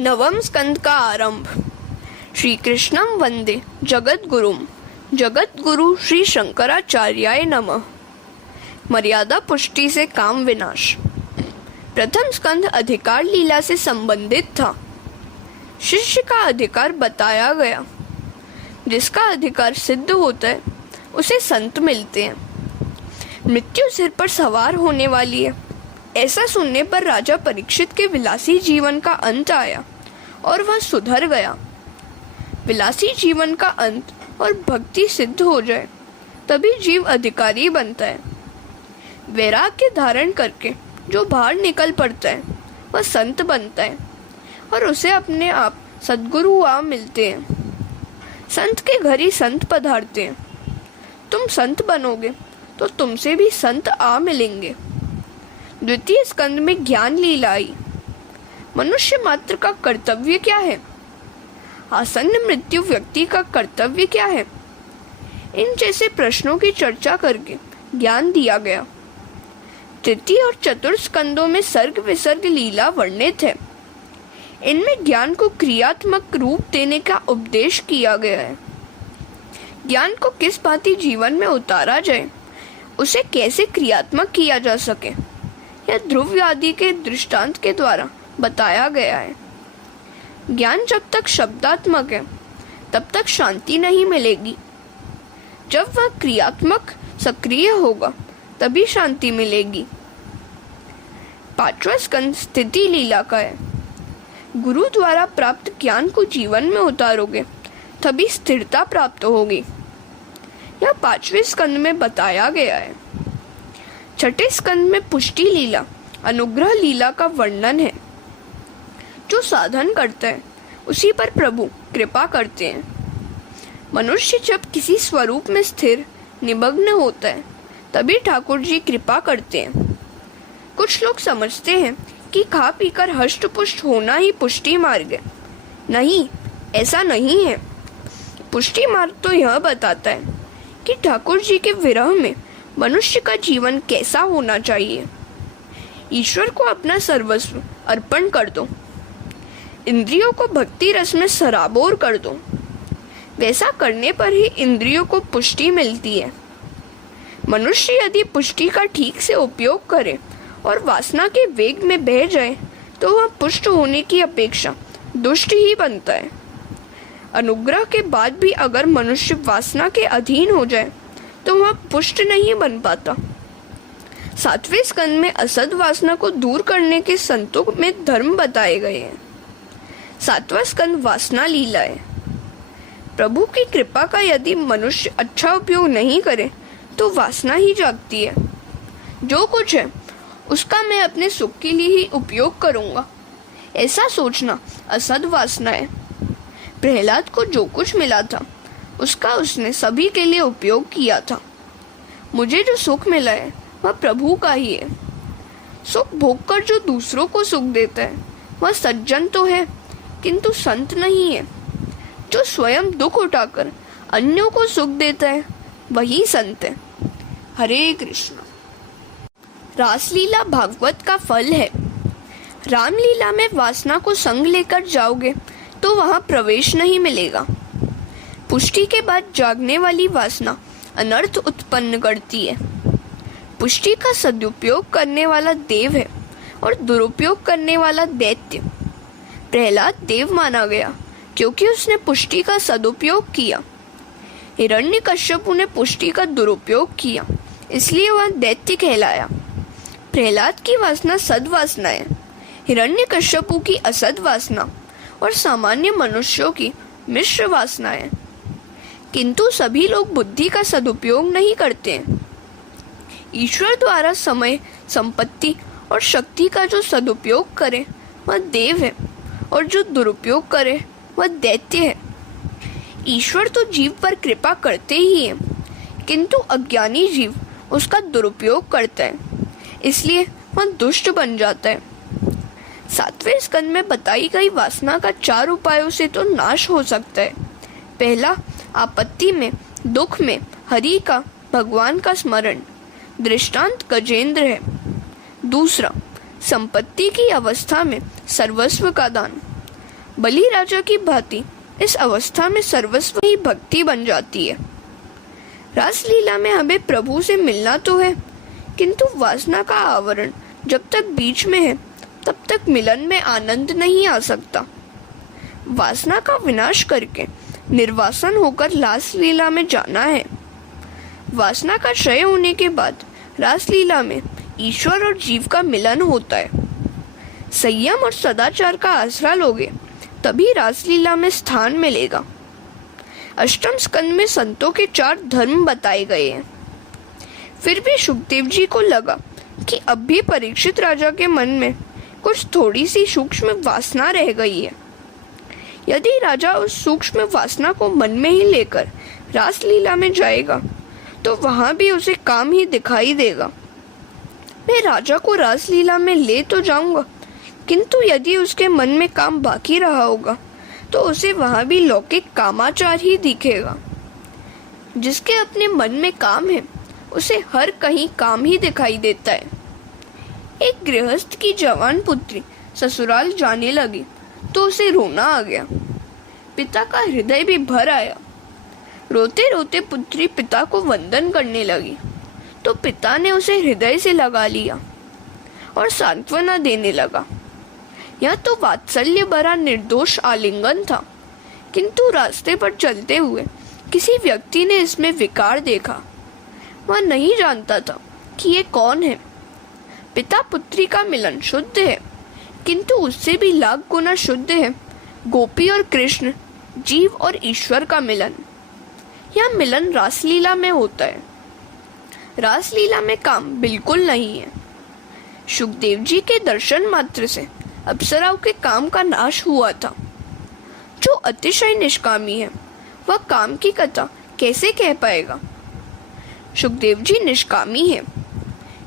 नवम स्कंद का आरंभ। श्री कृष्णं वंदे जगद्गुरुम। जगद्गुरु श्री शंकराचार्याय नमः। मर्यादा पुष्टि से काम विनाश। प्रथम स्कंद अधिकार लीला से संबंधित था। शिष्य का अधिकार बताया गया। जिसका अधिकार सिद्ध होता है उसे संत मिलते हैं। मृत्यु सिर पर सवार होने वाली है, ऐसा सुनने पर राजा परीक्षित के विलासी जीवन का अंत आया और वह सुधर गया। विलासी जीवन का अंत और भक्ति सिद्ध हो जाए तभी जीव अधिकारी बनता है। वैराग्य धारण करके जो बाहर निकल पड़ता है वह संत बनता है और उसे अपने आप सद्गुरु आ मिलते हैं। संत के घर ही संत पधारते हैं। तुम संत बनोगे तो तुमसे भी संत आ मिलेंगे। द्वितीय स्कंद में ज्ञान लीला आई। मनुष्य मात्र का कर्तव्य क्या है? आसन्न मृत्यु व्यक्ति का कर्तव्य क्या है? इन जैसे प्रश्नों की चर्चा करके ज्ञान दिया गया। तृतीय और चतुर्थ स्कंदों में सर्ग विसर्ग लीला वर्णित है। इनमें ज्ञान को क्रियात्मक रूप देने का उपदेश किया गया है। ज्ञान को किस भांति जीवन में उतारा जाए, उसे कैसे क्रियात्मक किया जा सके, यह ध्रुव आदि के दृष्टांत के द्वारा बताया गया है। ज्ञान जब तक शब्दात्मक है तब तक शांति नहीं मिलेगी। जब वह क्रियात्मक सक्रिय होगा तभी शांति मिलेगी। पांचवा स्कंद स्थिति लीला का है। गुरु द्वारा प्राप्त ज्ञान को जीवन में उतारोगे तभी स्थिरता प्राप्त होगी। यह पांचवें स्कंद में बताया गया है। छठे स्कंद में पुष्टि लीला अनुग्रह लीला का वर्णन है। जो साधन करता है उसी पर प्रभु कृपा करते हैं। मनुष्य जब किसी स्वरूप में स्थिर निमग्न होता है तभी ठाकुर जी कृपा करते हैं। कुछ लोग समझते हैं कि खा पीकर हष्ट पुष्ट होना ही पुष्टि मार्ग है। नहीं, ऐसा नहीं है। पुष्टि मार्ग तो यह बताता है कि ठाकुर जी के विरह में मनुष्य का जीवन कैसा होना चाहिए। ईश्वर को अपना सर्वस्व अर्पण कर दो। इंद्रियों को भक्ति रस में सराबोर कर दो। वैसा करने पर ही इंद्रियों को पुष्टि मिलती है। मनुष्य यदि पुष्टि का ठीक से उपयोग करे और वासना के वेग में बह जाए तो वह पुष्ट होने की अपेक्षा दुष्ट ही बनता है। अनुग्रह के बाद भी अगर मनुष्य वासना के अधीन हो जाए तो वह पुष्ट नहीं बन पाता। सातवें स्कंद में असद वासना को दूर करने के संतों में धर्म बताए गए हैं। सातवां स्कंद वासना लीला है। प्रभु की कृपा का यदि मनुष्य अच्छा उपयोग नहीं करे तो वासना ही जागती है। जो कुछ है उसका मैं अपने सुख के लिए ही उपयोग करूंगा, ऐसा सोचना असद वासना है। प्रहलाद को जो कुछ मिला था उसका उसने सभी के लिए उपयोग किया था। मुझे जो सुख मिला है वह प्रभु का ही है। सुख भोगकर जो दूसरों को सुख देता है वह सज्जन तो है किंतु संत नहीं है। जो स्वयं दुख उठाकर अन्यों को सुख देता है वही संत है। हरे कृष्ण। रासलीला भागवत का फल है। रामलीला में वासना को संग लेकर जाओगे तो वहां प्रवेश नहीं मिलेगा। पुष्टि के बाद जागने वाली वासना अनर्थ उत्पन्न करती है। पुष्टि का सदुपयोग करने वाला देव है और दुरुपयोग करने वाला दैत्य। प्रहलाद देव माना गया क्योंकि उसने पुष्टि का सदुपयोग किया। हिरण्यकश्यप ने पुष्टि का दुरुपयोग किया, इसलिए वह दैत्य कहलाया। प्रहलाद की वासना सद्वासना है, हिरण्यकश्यप की असद वासना और सामान्य मनुष्यों की मिश्र वासना है। किंतु सभी लोग बुद्धि का सदुपयोग नहीं करते हैं। ईश्वर द्वारा समय, संपत्ति और शक्ति का जो सदुपयोग करे वह देव है और जो दुरुपयोग करे वह दैत्य है। ईश्वर तो जीव पर कृपा करते ही है, किंतु अज्ञानी जीव उसका दुरुपयोग करता है, इसलिए वह दुष्ट बन जाता है। सातवें स्कंद में बताई गई वासना का 4 उपायों से तो नाश हो सकता है। पहला, आपत्ति में, दुख में हरि का, भगवान का स्मरण। दृष्टांत गजेंद्र है। दूसरा, संपत्ति की अवस्था में सर्वस्व का दान। बलि राजा की भांति इस अवस्था में सर्वस्व ही भक्ति बन जाती है। रासलीला में हमें प्रभु से मिलना तो है, किंतु वासना का आवरण जब तक बीच में है तब तक मिलन में आनंद नहीं आ सकता। वासना का विनाश करके निर्वासन होकर रासलीला में जाना है। वासना का क्षय होने के बाद रासलीला में ईश्वर और जीव का मिलन होता है। संयम और सदाचार का आसरा लोगे तभी रासलीला में स्थान मिलेगा। अष्टम स्कंद में संतों के 4 धर्म बताए गए हैं। फिर भी सुखदेव जी को लगा कि अब भी परीक्षित राजा के मन में कुछ थोड़ी सी सूक्ष्म वासना रह गई है। यदि राजा उस सूक्ष्म वासना को मन में ही लेकर रासलीला में जाएगा तो वहां भी उसे काम ही दिखाई देगा। मैं राजा को रासलीला में ले तो जाऊंगा, किंतु यदि उसके मन में काम बाकी रहा होगा तो उसे वहां भी लौकिक कामाचार ही दिखेगा। जिसके अपने मन में काम है उसे हर कहीं काम ही दिखाई देता है। एक गृहस्थ की जवान पुत्री ससुराल जाने लगी तो उसे रोना आ गया। पिता का हृदय भी भर आया। रोते रोते पुत्री पिता को वंदन करने लगी तो पिता ने उसे हृदय से लगा लिया और सांत्वना देने लगा। यह तो वात्सल्य भरा निर्दोष आलिंगन था, किंतु रास्ते पर चलते हुए किसी व्यक्ति ने इसमें विकार देखा। वह नहीं जानता था कि ये कौन है। पिता पुत्री का मिलन शुद्ध है, किंतु उससे भी लाख गुना शुद्ध है गोपी और कृष्ण, जीव और ईश्वर का मिलन। यह मिलन रासलीला में होता है। रासलीला में काम बिल्कुल नहीं है। सुखदेव जी के दर्शन मात्र से अप्सराओं के काम का नाश हुआ था। जो अतिशय निष्कामी है वह काम की कथा कैसे कह पाएगा। सुखदेव जी निष्कामी है।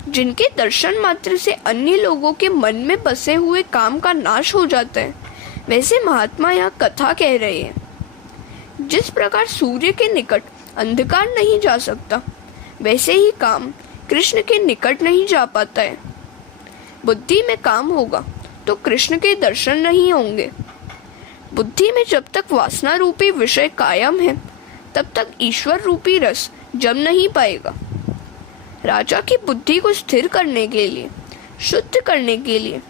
जिनके दर्शन मात्र से अन्य लोगों के मन में बसे हुए काम का नाश हो जाता है, वैसे महात्मा यह कथा कह रहे हैं। जिस प्रकार सूर्य के निकट अंधकार नहीं जा सकता, वैसे ही काम कृष्ण के निकट नहीं जा पाता है। बुद्धि में काम होगा तो कृष्ण के दर्शन नहीं होंगे। बुद्धि में जब तक वासना रूपी विषय कायम है तब तक ईश्वर रूपी रस जम नहीं पाएगा। राजा की बुद्धि को स्थिर करने के लिए, शुद्ध करने के लिए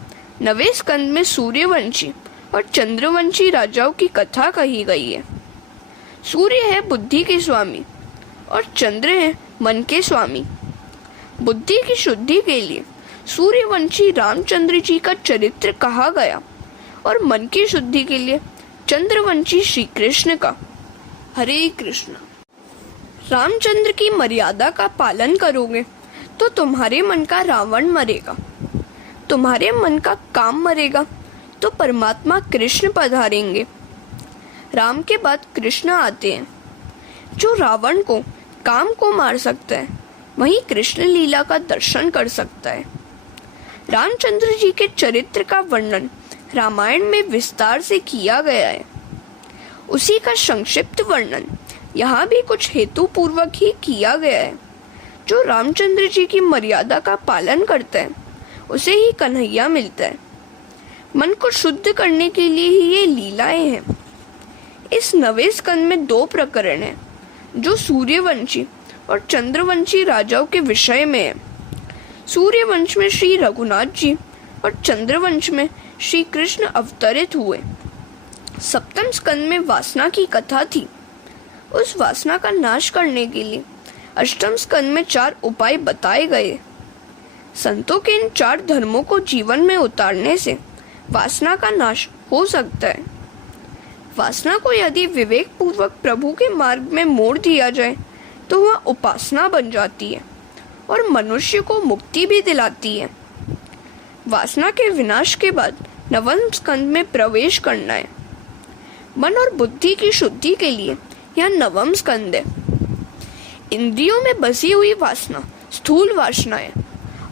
9वें स्कंद में सूर्यवंशी और चंद्रवंशी राजाओं की कथा कही गई है। सूर्य है बुद्धि के स्वामी और चंद्र है मन के स्वामी। बुद्धि की शुद्धि के लिए सूर्यवंशी रामचंद्र जी का चरित्र कहा गया और मन की शुद्धि के लिए चंद्रवंशी श्री कृष्ण का। हरे कृष्ण। रामचंद्र की मर्यादा का पालन करोगे तो तुम्हारे मन का रावण मरेगा, तुम्हारे मन का काम मरेगा तो परमात्मा कृष्ण पधारेंगे। राम के बाद कृष्ण आते हैं। जो रावण को, काम को मार सकता है, वही कृष्ण लीला का दर्शन कर सकता है। रामचंद्र जी के चरित्र का वर्णन रामायण में विस्तार से किया गया है। उसी का संक्षिप्त वर्णन यहाँ भी कुछ हेतु पूर्वक ही किया गया है। जो रामचंद्र जी की मर्यादा का पालन करता है उसे ही कन्हैया मिलता है। मन को शुद्ध करने के लिए ही ये लीलाएं हैं। इस 9वें स्कंद में 2 प्रकरण हैं जो सूर्यवंशी और चंद्रवंशी राजाओं के विषय में है। सूर्यवंश में श्री रघुनाथ जी और चंद्रवंश में श्री कृष्ण अवतरित हुए। 7वें स्कंद में वासना की कथा थी। उस वासना का नाश करने के लिए 8वें स्कंद में 4 उपाय बताए गए। संतों के इन 4 धर्मों को जीवन में उतारने से वासना का नाश हो सकता है। वासना को यदि विवेक पूर्वक प्रभु के मार्ग में मोड़ दिया जाए तो वह उपासना बन जाती है और मनुष्य को मुक्ति भी दिलाती है। वासना के विनाश के बाद 9वें स्कंद में प्रवेश करना है। मन और बुद्धि की शुद्धि के लिए यह 9वां स्कंद है। इंद्रियों में बसी हुई वासना स्थूल वासना है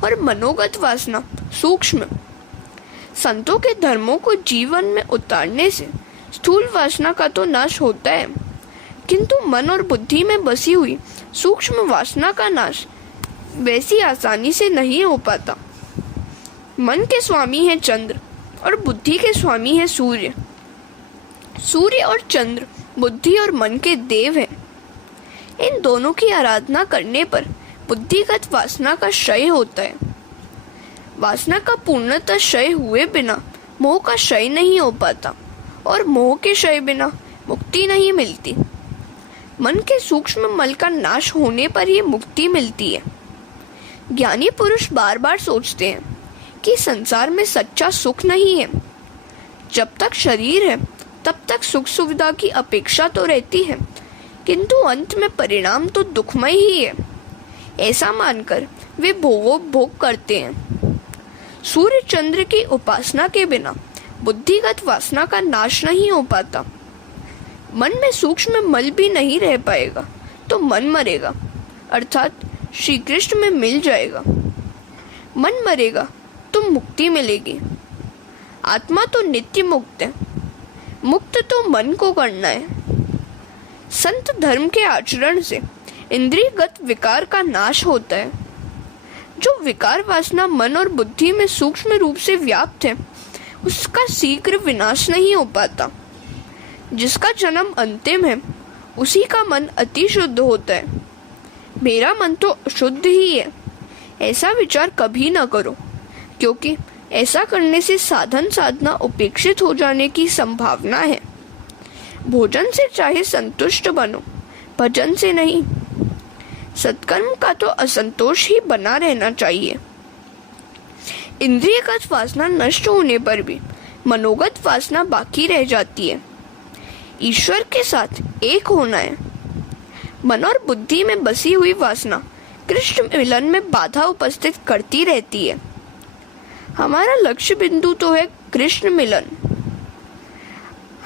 और मनोगत वासना सूक्ष्म। संतों के धर्मों को जीवन में उतारने से स्थूल वासना का तो नाश होता है, किंतु मन और बुद्धि में बसी हुई सूक्ष्म वासना का नाश वैसी आसानी से नहीं हो पाता। मन के स्वामी है चंद्र और बुद्धि के स्वामी है सूर्य। सूर्य और चंद्र बुद्धि और मन के देव हैं। इन दोनों की आराधना करने पर बुद्धिगत वासना का क्षय होता है। वासना का पूर्णतः क्षय हुए बिना मोह का क्षय नहीं हो पाता और मोह के क्षय बिना मुक्ति नहीं मिलती। मन के सूक्ष्म मल का नाश होने पर ही मुक्ति मिलती है। ज्ञानी पुरुष बार बार सोचते हैं कि संसार में सच्चा सुख नहीं है। जब तक शरीर है तब तक सुख सुविधा की अपेक्षा तो रहती है, किंतु अंत में परिणाम तो दुखमय ही है। ऐसा मानकर वे भोग करते हैं। सूर्य चंद्र की उपासना के बिना बुद्धिगत वासना का नाश नहीं हो पाता। मन में सूक्ष्म मल भी नहीं रह पाएगा तो मन मरेगा, अर्थात श्री कृष्ण में मिल जाएगा। मन मरेगा तो मुक्ति मिलेगी। आत्मा तो नित्य मुक्त है, मुक्त तो मन को करना है। संत धर्म के आचरण से इंद्रियगत विकार का नाश होता है। जो विकार वासना मन और बुद्धि में सूक्ष्म रूप से व्याप्त है, उसका शीघ्र विनाश नहीं हो पाता। जिसका जन्म अंतिम है, उसी का मन अति शुद्ध होता है। मेरा मन तो शुद्ध ही है, ऐसा विचार कभी न करो, क्योंकि ऐसा करने से साधन साधना उपेक्षित हो जाने की संभावना है। भोजन से चाहे संतुष्ट बनो, भजन से नहीं। सत्कर्म का तो असंतोष ही बना रहना चाहिए। इंद्रियगत वासना नष्ट होने पर भी मनोगत वासना बाकी रह जाती है। ईश्वर के साथ एक होना है। मन और बुद्धि में बसी हुई वासना कृष्ण मिलन में बाधा उपस्थित करती रहती है। हमारा लक्ष्य बिंदु तो है कृष्ण मिलन।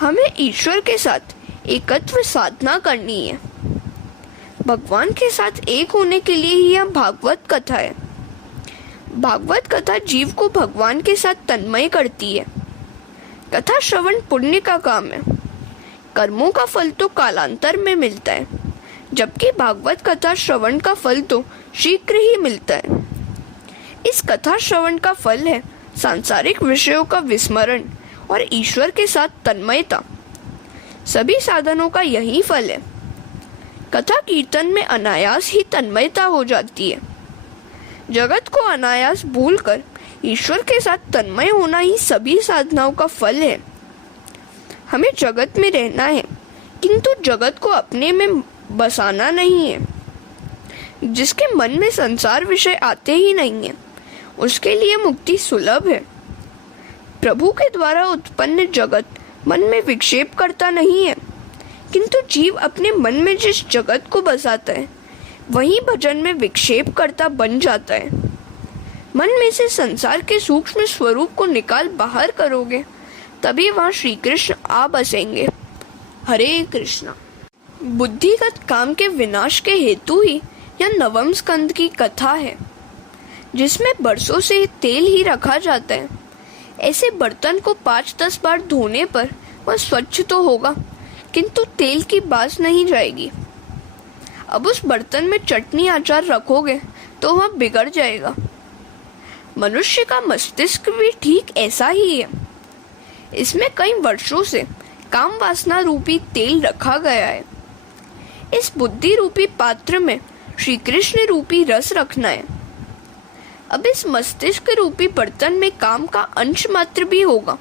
हमें ईश्वर के साथ एकत्व साधना करनी है। भगवान के साथ एक होने के लिए ही यह भागवत कथा है। भागवत कथा जीव को भगवान के साथ तन्मय करती है। कथा श्रवण पुण्य का काम है। कर्मों का फल तो कालांतर में मिलता है, जबकि भागवत कथा श्रवण का फल तो शीघ्र ही मिलता है। इस कथा श्रवण का फल है सांसारिक विषयों का विस्मरण और ईश्वर के साथ तन्मयता। सभी साधनों का यही फल है। कथा कीर्तन में अनायास ही तन्मयता हो जाती है। जगत को अनायास भूलकर ईश्वर के साथ तन्मय होना ही सभी साधनाओं का फल है। हमें जगत में रहना है, किंतु जगत को अपने में बसाना नहीं है। जिसके मन में संसार विषय आते ही नहीं है, उसके लिए मुक्ति सुलभ है। प्रभु के द्वारा उत्पन्न जगत मन में विक्षेप करता नहीं है, किंतु जीव अपने मन में जिस जगत को बसाता है, वही भजन में विक्षेप करता बन जाता है। मन में से संसार के सूक्ष्म स्वरूप को निकाल बाहर करोगे, तभी वहाँ श्री कृष्ण आ बसेंगे। हरे कृष्णा। बुद्धिगत काम के विनाश के हेतु ही यह नवम स्कंद की कथा है, जिसमें बरसों से तेल ही रखा जाता है। ऐसे बर्तन को 5-10 बार धोने पर वह स्वच्छ तो होगा, किंतु तेल की बास नहीं जाएगी। अब उस बर्तन में चटनी अचार रखोगे तो वह बिगड़ जाएगा। मनुष्य का मस्तिष्क भी ठीक ऐसा ही है। इसमें कई वर्षों से काम वासना रूपी तेल रखा गया है। इस बुद्धि रूपी पात्र में श्री कृष्ण रूपी रस रखना है। अब इस मस्तिष्क रूपी बर्तन में काम का अंश मात्र भी होगा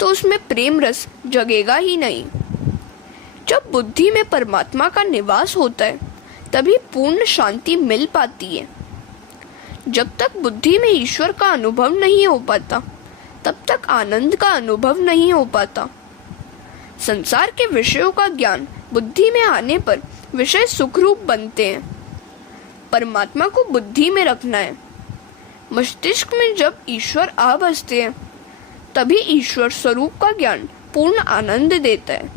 तो उसमें प्रेम रस जगेगा ही नहीं। जब बुद्धि में परमात्मा का निवास होता है, तभी पूर्ण शांति मिल पाती है। जब तक बुद्धि में ईश्वर का अनुभव नहीं हो पाता, तब तक आनंद का अनुभव नहीं हो पाता। संसार के विषयों का ज्ञान बुद्धि में आने पर विषय सुखरूप बनते हैं। परमात्मा को बुद्धि में रखना है। मस्तिष्क में जब ईश्वर आ बसते हैं, तभी ईश्वर स्वरूप का ज्ञान पूर्ण आनंद देता है।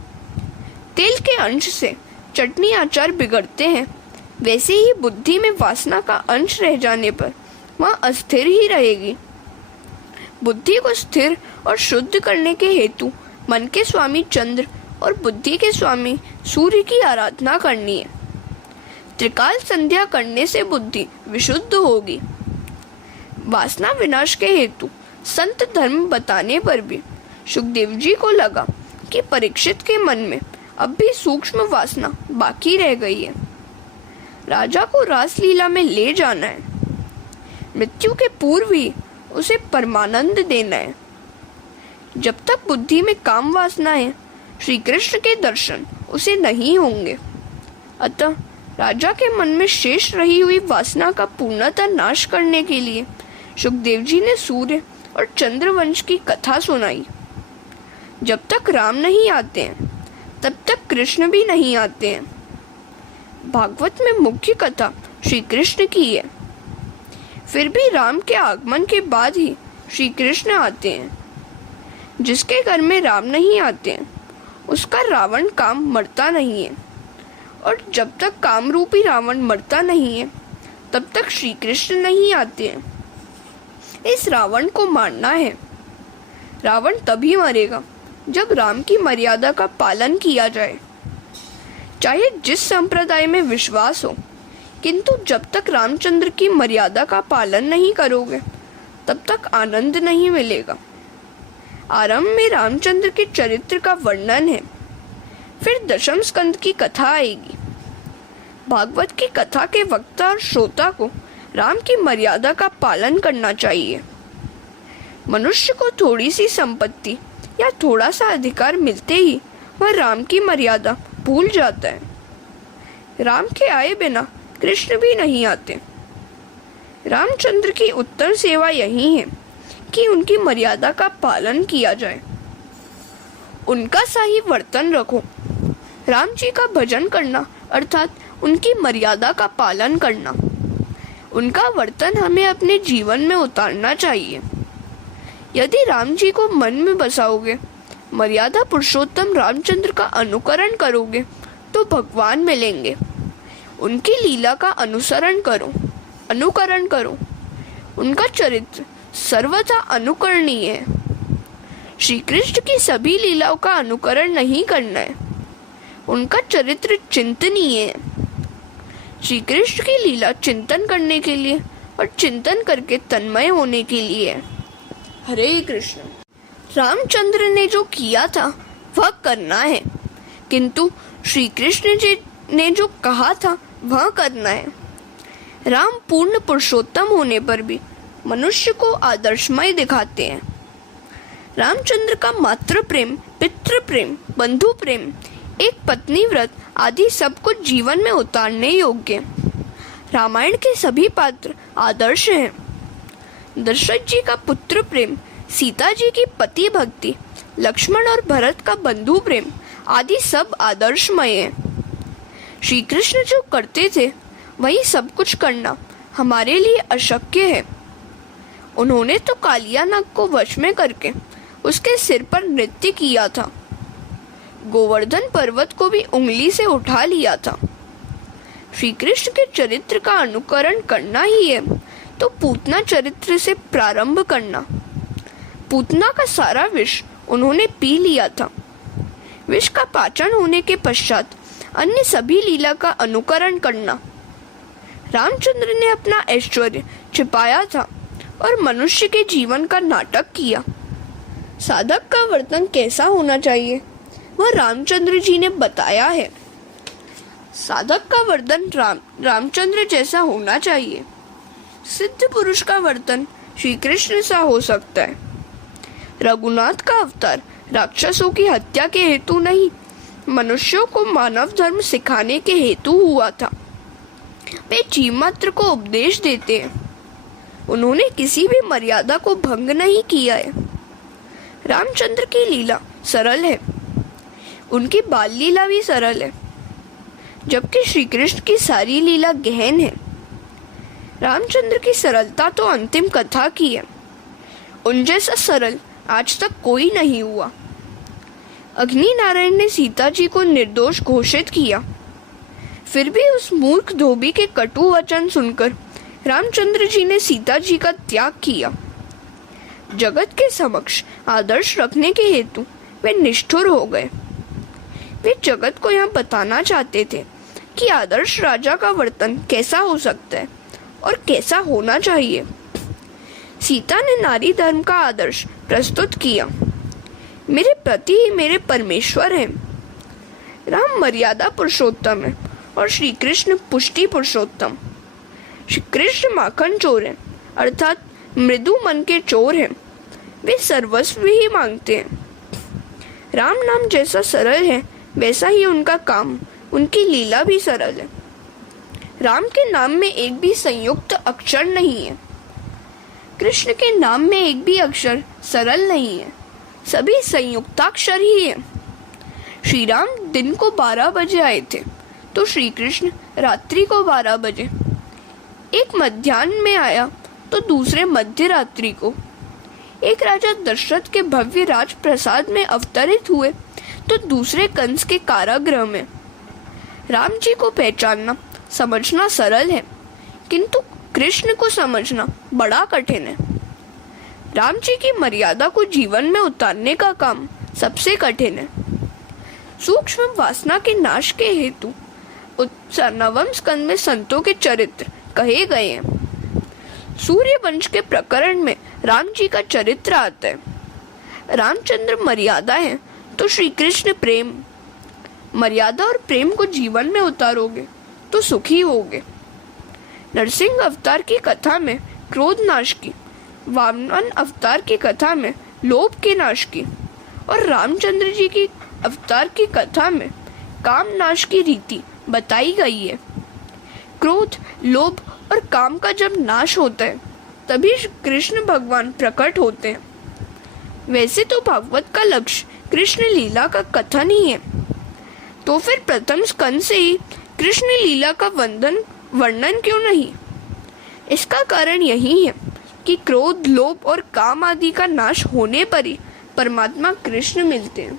तेल के अंश से चटनी अचार बिगड़ते हैं, वैसे ही बुद्धि में वासना का अंश रह जाने पर वह अस्थिर ही रहेगी। बुद्धि को स्थिर और शुद्ध करने के हेतु मन के स्वामी चंद्र और बुद्धि के स्वामी सूर्य की आराधना करनी है। त्रिकाल संध्या करने से बुद्धि विशुद्ध होगी। वासना विनाश के हेतु संत धर्म बताने पर भी सुखदेव जी को लगा कि परीक्षित के मन में अब भी सूक्ष्म वासना बाकी रह गई है। राजा को रासलीला में ले जाना है, मृत्यु के पूर्व ही उसे परमानंद देना है। जब तक बुद्धि में काम वासना है, श्री कृष्ण के दर्शन उसे नहीं होंगे। अतः राजा के मन में शेष रही हुई वासना का पूर्णतः नाश करने के लिए सुखदेव जी ने सूर्य और चंद्रवंश की कथा सुनाई। जब तक राम नहीं आते हैं, तब तक कृष्ण भी नहीं आते हैं। भागवत में मुख्य कथा श्री कृष्ण की है। फिर भी राम के आगमन के बाद ही श्री कृष्ण आते हैं। जिसके घर में राम नहीं आते हैं, उसका रावण काम मरता नहीं है, और जब तक काम रूपी रावण मरता नहीं है, तब तक श्री कृष्ण नहीं आते हैं। इस रावण को मारना है। रावण तभी मरेगा जब राम की मर्यादा का पालन किया जाए, चाहे जिस संप्रदाय में विश्वास हो। किंतु जब तक रामचंद्र की मर्यादा का पालन नहीं करोगे, तब तक आनंद नहीं मिलेगा। आरंभ में रामचंद्र के चरित्र का वर्णन है, फिर दशम स्कंद की कथा आएगी। भागवत की कथा के वक्ता और श्रोता को राम की मर्यादा का पालन करना चाहिए। मनुष्य को थोड़ी सी संपत्ति या थोड़ा सा अधिकार मिलते ही वह राम की मर्यादा भूल जाता है। राम के आए बिना कृष्ण भी नहीं आते। रामचंद्र की उत्तम सेवा यही है कि उनकी मर्यादा का पालन किया जाए, उनका सही वर्तन रखो। राम जी का भजन करना अर्थात उनकी मर्यादा का पालन करना। उनका वर्तन हमें अपने जीवन में उतारना चाहिए। यदि राम जी को मन में बसाओगे, मर्यादा पुरुषोत्तम रामचंद्र का अनुकरण करोगे, तो भगवान मिलेंगे। उनकी लीला का अनुकरण करो। उनका चरित्र सर्वथा अनुकरणीय है। श्री कृष्ण की सभी लीलाओं का अनुकरण नहीं करना है, उनका चरित्र चिंतनीय है। श्री कृष्ण की लीला चिंतन करने के लिए और चिंतन करके तन्मय होने के लिए है। हरे कृष्ण। रामचंद्र ने जो किया था वह करना है, किंतु श्री कृष्ण जी ने जो कहा था वह करना है। राम पूर्ण पुरुषोत्तम होने पर भी मनुष्य को आदर्शमय दिखाते हैं। रामचंद्र का मातृ प्रेम, पितृ प्रेम, बंधु प्रेम, एक पत्नी व्रत आदि सब कुछ जीवन में उतारने योग्य। रामायण के सभी पात्र आदर्श हैं। दशरथ जी का पुत्र प्रेम, सीता जी की पति भक्ति, लक्ष्मण और भरत का बंधु प्रेम आदि सब आदर्शमय हैं। श्री कृष्ण जो करते थे वही सब कुछ करना हमारे लिए अशक्य है। उन्होंने तो कालिया नाग को वश में करके उसके सिर पर नृत्य किया था। गोवर्धन पर्वत को भी उंगली से उठा लिया था। श्री कृष्ण के चरित्र का अनुकरण करना ही है तो पूतना चरित्र से प्रारंभ करना। पूतना का सारा विष उन्होंने पी लिया था। विष का पाचन होने के पश्चात अन्य सभी लीला का अनुकरण करना। रामचंद्र ने अपना ऐश्वर्य छिपाया था और मनुष्य के जीवन का नाटक किया। साधक का वर्तन कैसा होना चाहिए वह रामचंद्र जी ने बताया है। साधक का वर्तन रामचंद्र जैसा होना चाहिए। सिद्ध पुरुष का वर्तन श्री कृष्ण सा हो सकता है। रघुनाथ का अवतार राक्षसों की हत्या के हेतु नहीं, मनुष्यों को मानव धर्म सिखाने के हेतु हुआ था। वे जीव मात्र को उपदेश देते हैं। उन्होंने किसी भी मर्यादा को भंग नहीं किया है। रामचंद्र की लीला सरल है, उनकी बाल लीला भी सरल है, जबकि श्री कृष्ण की सारी लीला गहन है। रामचंद्र की सरलता तो अंतिम कथा की है। उन जैसा सरल आज तक कोई नहीं हुआ। अग्नि नारायण ने सीता जी को निर्दोष घोषित किया, फिर भी उस मूर्ख धोबी के कटु वचन सुनकर रामचंद्र जी ने सीता जी का त्याग किया। जगत के समक्ष आदर्श रखने के हेतु वे निष्ठुर हो गए। वे जगत को यह बताना चाहते थे कि आदर्श राजा का वर्तन कैसा हो सकता है और कैसा होना चाहिए। सीता ने नारी धर्म का आदर्श प्रस्तुत किया। मेरे प्रति ही मेरे परमेश्वर हैं। राम मर्यादा पुरुषोत्तम है और श्री कृष्ण पुष्टि पुरुषोत्तम। श्री कृष्ण माखन चोर हैं, अर्थात मृदु मन के चोर हैं। वे सर्वस्व ही मांगते हैं। राम नाम जैसा सरल है वैसा ही उनका काम, उनकी लीला भी सरल है। राम के नाम में एक भी संयुक्त अक्षर नहीं है। कृष्ण के नाम में एक भी अक्षर सरल नहीं है, सभी संयुक्ताक्षर ही है। श्री राम दिन को 12 बजे आए थे तो श्री कृष्ण रात्रि को 12 बजे। एक मध्याह्न में आया तो दूसरे मध्य रात्रि को। एक राजा दशरथ के भव्य राज प्रसाद में अवतरित हुए तो दूसरे कंस के कारागृह में। राम जी को पहचानना समझना सरल है, किंतु कृष्ण को समझना बड़ा कठिन है। राम जी की मर्यादा को जीवन में उतारने का काम सबसे कठिन है। सूक्ष्म वासना के नाश के हेतु 9वें स्कंद में संतों के चरित्र कहे गए हैं। सूर्य वंश के प्रकरण में राम जी का चरित्र आता है। रामचंद्र मर्यादा है तो श्री कृष्ण प्रेम। मर्यादा और प्रेम को जीवन में उतारोगे तो सुखी होगे। नरसिंह अवतार की कथा में क्रोध नाश की, वामन अवतार की कथा में लोभ के नाश की और रामचंद्र जी की अवतार की कथा में काम नाश की रीति बताई गई है। क्रोध, लोभ और काम का जब नाश होता है तभी कृष्ण भगवान प्रकट होते हैं। वैसे तो भागवत का लक्ष्य कृष्ण लीला का कथन ही है, तो फिर प्रथम स्कंद से ही कृष्ण लीला का वर्णन क्यों नहीं? इसका कारण यही है कि क्रोध, लोभ और काम आदि का नाश होने पर ही परमात्मा कृष्ण मिलते हैं।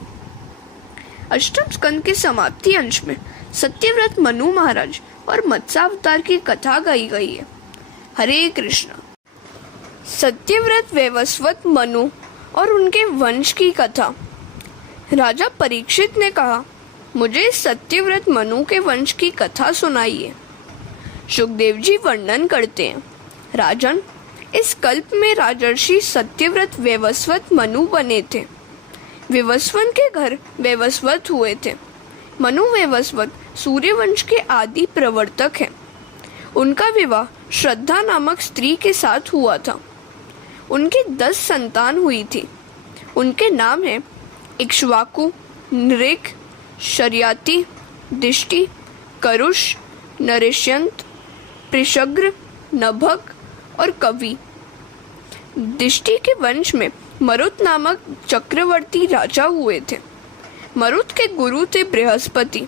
अष्टम स्कंद के समाप्ति अंश में सत्यव्रत मनु महाराज और मत्स्यावतार की कथा गाई गई है। हरे कृष्ण। सत्यव्रत वैवस्वत मनु और उनके वंश की कथा। राजा परीक्षित ने कहा, मुझे सत्यव्रत मनु के वंश की कथा सुनाइए। सुखदेव जी वर्णन करते हैं, राजन, इस कल्प में राजर्षि सत्यव्रत वैवस्वत मनु बने थे। विवस्वन के घर वैवस्वत हुए थे। मनु वैवस्वत सूर्यवंश के आदि प्रवर्तक हैं। उनका विवाह श्रद्धा नामक स्त्री के साथ हुआ था। उनकी 10 संतान हुई थी। उनके नाम हैं इक्ष्वाकु, नृक, शर्याति, दिष्टि, करुष, नरेश्यंत, पृषग्र, नभक और कवि। दिष्टि के वंश में मरुत नामक चक्रवर्ती राजा हुए थे। मरुत के गुरु थे बृहस्पति।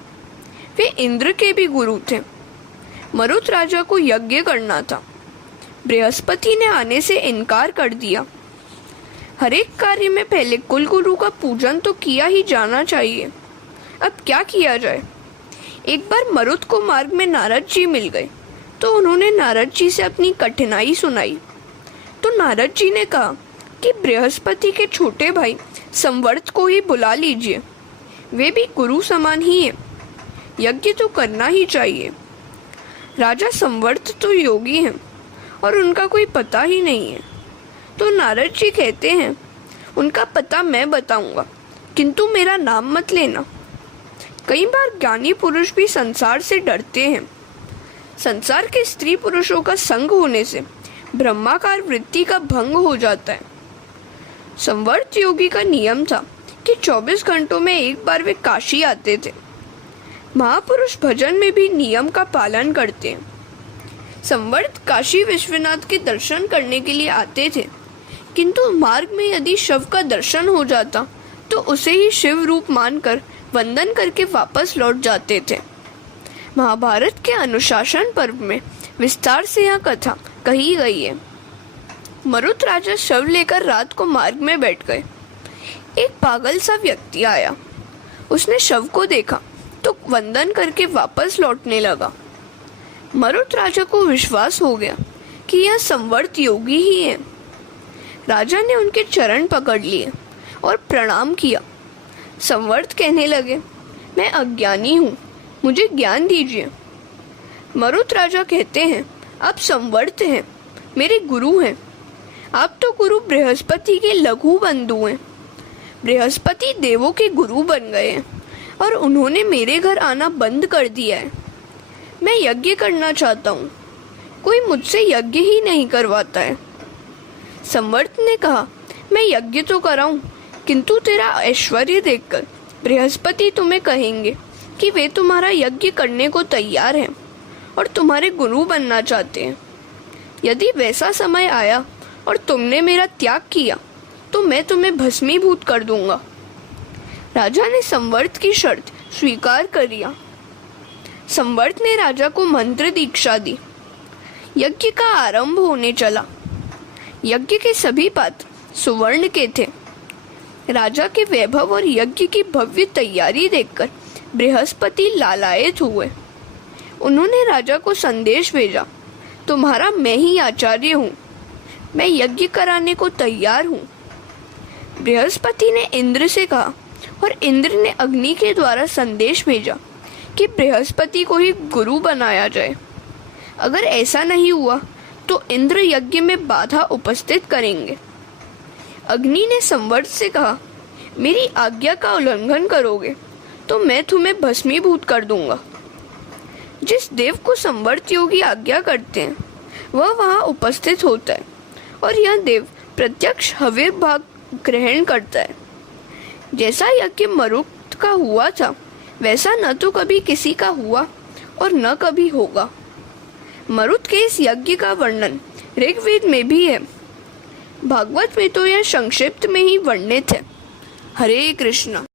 वे इंद्र के भी गुरु थे। मरुत राजा को यज्ञ करना था। बृहस्पति ने आने से इनकार कर दिया। हर एक कार्य में पहले कुल गुरु का पूजन तो किया ही जाना चाहिए। अब क्या किया जाए? एक बार मरुत को मार्ग में नारद जी मिल गए तो उन्होंने नारद जी से अपनी कठिनाई सुनाई। तो नारद जी ने कहा कि बृहस्पति के छोटे भाई संवर्त को ही बुला लीजिए, वे भी गुरु समान ही है, यज्ञ तो करना ही चाहिए। राजा संवर्त तो योगी हैं और उनका कोई पता ही नहीं है। तो नारद जी कहते हैं, उनका पता मैं बताऊंगा, किंतु मेरा नाम मत लेना। कई बार ज्ञानी पुरुष भी संसार से डरते हैं। संसार के स्त्री पुरुषों का संग होने से ब्रह्माकार वृत्ति का भंग हो जाता है। संवर्त योगी का नियम था कि 24 घंटों में एक बार वे काशी आते थे। महापुरुष भजन में भी नियम का पालन करते हैं। संवर्त काशी विश्वनाथ के दर्शन करने के लिए आते थे, किंतु मार्ग में यदि शव का दर्शन हो जाता तो उसे ही शिव रूप मानकर वंदन करके वापस लौट जाते थे। महाभारत के अनुशासन पर्व में विस्तार से यह कथा कही गई है। मरुत राजा शव लेकर रात को मार्ग में बैठ गए। एक पागल सा व्यक्ति आया। उसने शव को देखा तो वंदन करके वापस लौटने लगा। मरुत राजा को विश्वास हो गया कि यह संवर्त योगी ही है। राजा ने उनके चरण पकड़ लिए और प्रणाम किया। संवर्त कहने लगे, मैं अज्ञानी हूँ, मुझे ज्ञान दीजिए। मरुत राजा कहते हैं, आप संवर्त हैं, मेरे गुरु हैं। आप तो गुरु बृहस्पति के लघु बंधु हैं। बृहस्पति देवों के गुरु बन गए हैं और उन्होंने मेरे घर आना बंद कर दिया है। मैं यज्ञ करना चाहता हूँ, कोई मुझसे यज्ञ ही नहीं करवाता है। संवर्त ने कहा, मैं यज्ञ तो कराऊं, किंतु तेरा ऐश्वर्य देखकर बृहस्पति तुम्हें कहेंगे कि वे तुम्हारा यज्ञ करने को तैयार हैं और तुम्हारे गुरु बनना चाहते हैं। यदि वैसा समय आया और तुमने मेरा त्याग किया तो मैं तुम्हें भस्मीभूत कर दूंगा। राजा ने संवर्त की शर्त स्वीकार कर लिया। संवर्त ने राजा को मंत्र दीक्षा दी। यज्ञ का आरंभ होने चला। यज्ञ के सभी पात्र सुवर्ण के थे। राजा के वैभव और यज्ञ की भव्य तैयारी देखकर बृहस्पति लालायित हुए। उन्होंने राजा को संदेश भेजा, तुम्हारा मैं ही आचार्य हूँ, मैं यज्ञ कराने को तैयार हूँ। बृहस्पति ने इंद्र से कहा और इंद्र ने अग्नि के द्वारा संदेश भेजा कि बृहस्पति को ही गुरु बनाया जाए। अगर ऐसा नहीं हुआ तो इंद्र यज्ञ में बाधा उपस्थित करेंगे। अग्नि ने संवर्त से कहा, मेरी आज्ञा का उल्लंघन करोगे तो मैं तुम्हें भस्मीभूत कर दूंगा। जिस देव को संवर्त योगी आज्ञा करते हैं वह वहां उपस्थित होता है और यह देव प्रत्यक्ष हव्य भाग ग्रहण करता है। जैसा यज्ञ मरुत का हुआ था वैसा न तो कभी किसी का हुआ और न कभी होगा। मरुत के इस यज्ञ का वर्णन ऋग्वेद में भी है। भागवत में तो यह संक्षिप्त में ही वर्णित है। हरे कृष्णा।